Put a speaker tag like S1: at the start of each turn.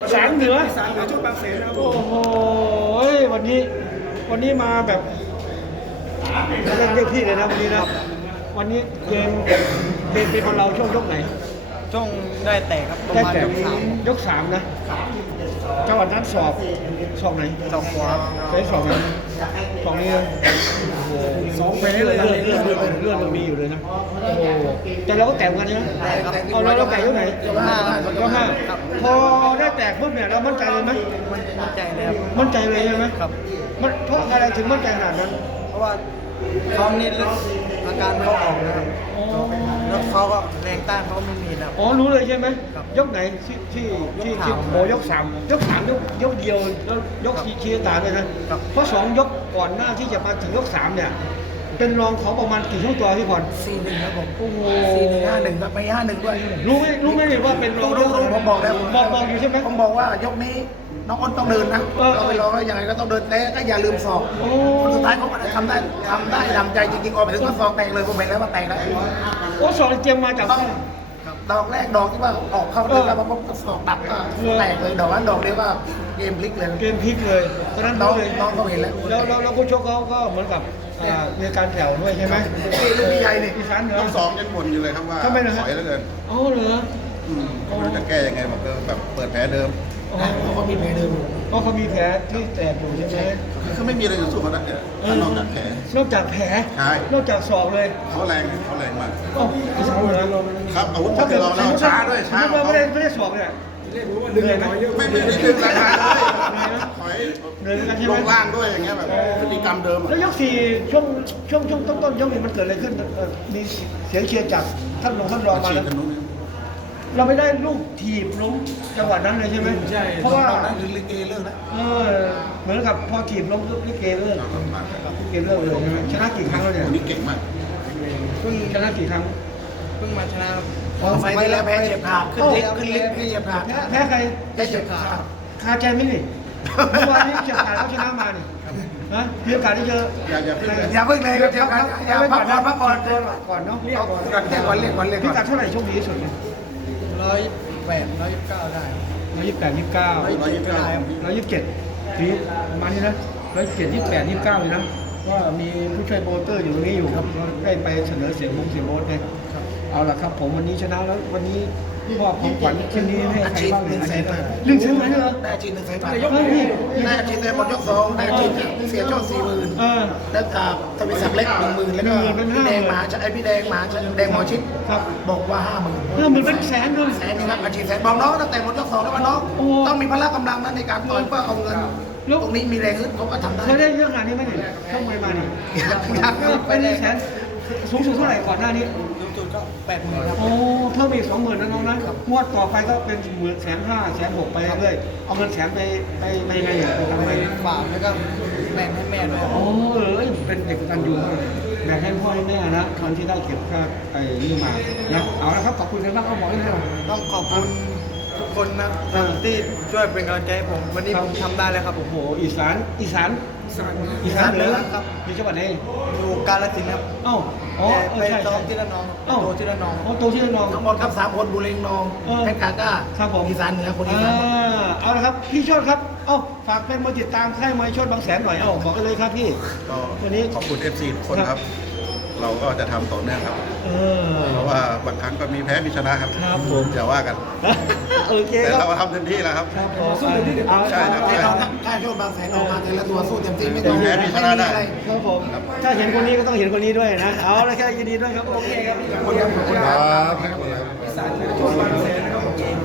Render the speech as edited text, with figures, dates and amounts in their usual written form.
S1: สารเหนือ
S2: สารเหนือช่วงบางแสนนะครับ
S1: โอ้โหวันนี้มาแบบเรียกพี่เลยนะวันนี้นะวันนี้เกมเป็นของเราช่วงยกไหน
S2: ช่วงได้แตกครับประ
S1: ได้
S2: มาณ
S1: แต่
S2: ยกสาม
S1: ยก 3นะจังหวัดนั้นสอบไหน
S2: สองขวา
S1: ใช้สอบไหนสองนี้นะโอ้โห
S2: สองเป๊ะเลย
S1: เลือดมันมีอยู่เลยนะโอ้โหแต่เราก็แตกกันนะเอาเราแตกยกไหน
S2: ยกห้าครับ
S1: ยกห้า
S2: ครับ
S1: พอได้แตกปุ๊บเนี่ยเรามั่นใจเลยไหม
S2: มั่นใจเลยครับ
S1: มั่นใจเลยใช่ไหม
S2: ครับ
S1: มันเพราะอะไรถึงมั่นใจขนาดนั้น
S2: เพราะว่าเขานี่ลึกอาการเขาออกนะครับแล้วเขาก็แรงต้านเขาไม่มีนะครับ
S1: อ๋อรู้เลยใช่ไหม
S2: ครับ
S1: ยกไหนที่โบยก 3 ยก 3 ยกเดียวแล้วยกชี้ตาเลยนะครับ เพราะ2ยกก่อนหน้าที่จะมาถึงยก 3เนี่ยเป็นรองเขาประมาณกี่ช่วงตัวพี่พร
S3: 4-1ครับผม
S1: โอ้โห
S3: 4-1 5-1ครับไม่5-1ด้วย
S1: รู้ไหมว่าเป็นรอง
S3: รู้ผมบอกแล้ว
S1: บอกอยู่ใช่ไหม
S3: ผมบอกว่ายกนี้น้องอ้นต้องเดินนะ เราไปรอว่ายังไงก็ต้องเดินแต่ก็อย่าลืมศอก
S1: โอ้
S3: คนสุดท้ายเขาก็ทำได้ดังใจจริงๆออกไปถึงก็ศอกแตกเลยผมเห็นแล้วว่าแตกแล้ว
S1: โอ้สอนเจียมมาจาก
S3: ต้องดอกแรกดอกที่ว่าออกเข้าเลยแล้วพอศอกดับก็แตกเลยดอกนั้นดอกเดียวก็เกมพลิกเลย
S1: เกมพลิกเลยตอนนั้น
S3: น้อง
S1: เลย
S3: น้องเขาเห็นแล้ว
S1: แล้วผู้ชกเขาก็เหมือนกับมีการแผ่วด้วยใช่ไหม
S3: นี่ลูกพี่ใหญ่นี่
S1: อีสานเหนือ
S4: ต้องซ้อมยังบ่นอยู่เลยครับว่า
S1: ทำไมนะฮะ
S4: ถอยเหลือเกิน
S1: อ๋อเหรอ
S4: ไม่รู้จะแก้ยังไงบอกแบบเปิดแผลเดิม
S3: เขาก็มีแผลเดิม
S1: ก็เขามีแผลที่แตกอยู่ใช่ไหม
S4: คือไม่มีอะไรจะสู้เขาได้เนี่ยนอกจากแผล
S1: นอกจากแผล
S4: ใช่
S1: นอกจากศอกเลย
S4: เขาแรงมาก
S1: อ๋ออีสานเหนือ
S4: ครับอาวุธเขาเป็นรองแล้วช้าด้วยช้า
S1: สมมุติว่าไม่ได้ศอกเนี่ยเหนื่อยไหม
S4: ไม่ได้ดึงราคาเลยถอย
S1: เหนื่อยเหมือนกันใช่ไห
S4: ล
S1: ม
S4: งล่างด้วยอย่างเงี้ยแบบพฤติกรรมเดิม
S1: แล้วยกสี่ช่วงต้นยกนี่มันเกิดอะไรขึ้นมีเสียงเชียร์จากท่านรองมา
S4: ฉีด
S1: แล้ว
S4: กันนู้น
S1: เราไม่ได้ลูกถีบล้มจังหวะนั้นเลยใช่ไหม
S3: ใช่
S1: เพราะว่า
S3: ตอนนั้นคือลิเกเลิกแล้ว
S1: เหมือนกับพอถีบล้มปุ๊บลิเกเลิกลิเกเลิกเลยใช่ไหมชนะกี่ครั้งแล้วเนี่ย
S4: คนนี้เก่งมาก
S1: เพิ่งชนะกี่ครั้ง
S2: เพิ่งมาชนะครับ
S3: ไฟที่แล้วแพ้เจ็บขาขึ้นลิฟต์แพ้เจ็บขา
S1: แพ้ใคร
S3: แพ้เจ็บขา
S1: คาใจไหมนี่เมื่อวานนี้เจ็บขาเขาชนะมานี่นะมีโอกาสได้เจอ
S4: อย่าเพิ่งเลย
S3: อย่าเพิ่งเลยครับเจ็บขาอย่าพักก่อน
S1: ก่อนเนาะ
S3: เรียกก่อนเรียกก่อน
S1: พิกัดเท่าไหร่โชคดีที่สุดเนี่ย
S2: 108 129ได้
S1: 128 29 127ทีประมาณนี้นะ127 28 29เลยนะว่ามีผู้ช่วยโบเตอร์อยู่ตรงนี้อยู่ครับได้ไปเสนอเสียงโบ๊ทไงเอาล่ะครับผมวันนี้ชนะแล้ววันนี้มอบของขวัญชิ้นนี้ให้ใครบ้างเนี่ย100,000ไหมเหรอ
S3: ได้จีน100,000
S1: เฮ้ยพี่
S3: ได้จีนแต่หมดยก2ได้จีนเสียช่อง40,000แล้วกับทวีศักดิ์เล็ก10,000แล้วก็พี่แดงหมาไอพี่แดงหมาแดงหมอชิด
S1: ครับ
S3: บอกว่า50,000
S1: เหมือนเป็นแสนเลย
S3: แสนนึงครับอาชีพแสนบอกน้องตั้งแต่หมดยก2แล้วว่าน้อง
S1: โอ้
S3: ต้องมีพละกำลังนั้นในการต่อยเพื่อเอาเงินตรงนี้มีแรงขึ้นเขาก็ทำได้
S1: เคยได้เยอะขนาดนี้ไหมเนี่ยเข้ามามาเนี่ย
S3: อยาก
S1: ไปได้แสนสูงสุดเท่าไหร่ก่อนหน้านี้
S2: สูงสุดก็80,000ครับ
S1: โอ้เพิ่มอีก20,000นะน้องนะงวดต่อไปก็เป็น15,000 150,000ไปเรื่อยเอาเงินแสนไปไงอ่ะไปทำไง
S2: ฝากแล้วก็แบ่งให้แม่ด้วย
S1: โอ้เป็นเด็กกตัญญูมากเลยแบ่งให้พ่อให้แม่นะครั้งที่ได้เก็บค่าไอ้นี่มานะเอาละครับขอบคุณกันบ้างเอาบอกได้เลย
S2: ต้องขอบคุณทุกคนนะที่ช่วยเป็นกำลังใจให้ผม วันนี้ผมทำได้แล้วครับผม
S1: โอ้โหอีสานเหนืออยู่จังหวัดไหน
S2: อยู่กาฬสินธุ์ครับ
S1: เอ้าอ๋อ
S2: ไป
S1: ใช่
S2: ซ้อมที่ระนองโตที่ระนอง
S1: โตที่ระนอง
S3: ทั้งหมดครับ3 คนบุเรงนองเพชรกาก้า
S1: ครับผม
S3: อีสานเหนือคนอีสาน
S1: เอาละครับพี่โชดครับเอ้าฝากเป็นมาติดตามค่ายมวยโชดบางแสนหน่อยเอ้าบอกกันเลยครับพี่
S4: ก็
S1: วันนี้
S4: ขอบคุณ FC ทุกคนครับ เราก็จะทำต่อเนื่องครับ เพราะว่าบางครั้งก็มีแพ้มีชนะครับ
S1: ครับผม
S4: อย่าว่ากัน
S1: โอเค
S4: แต่
S1: ครับ
S4: เราทำเต็มที่แล้วครับ
S1: ครับผมสู้เต็มที่เอา
S4: ใช่ครับ
S3: ให้เราค่ายโชคบางแสนออกมาแต่ละตัวสู้เต็มที่ไม่ต้อง
S4: แพ้มีชนะได้
S1: ครับผมถ้าเห็นคนนี้ก็ต้องเห็นคนนี้ด้วยนะเอาละแค่ยินดีด้วยครับโอเคครับ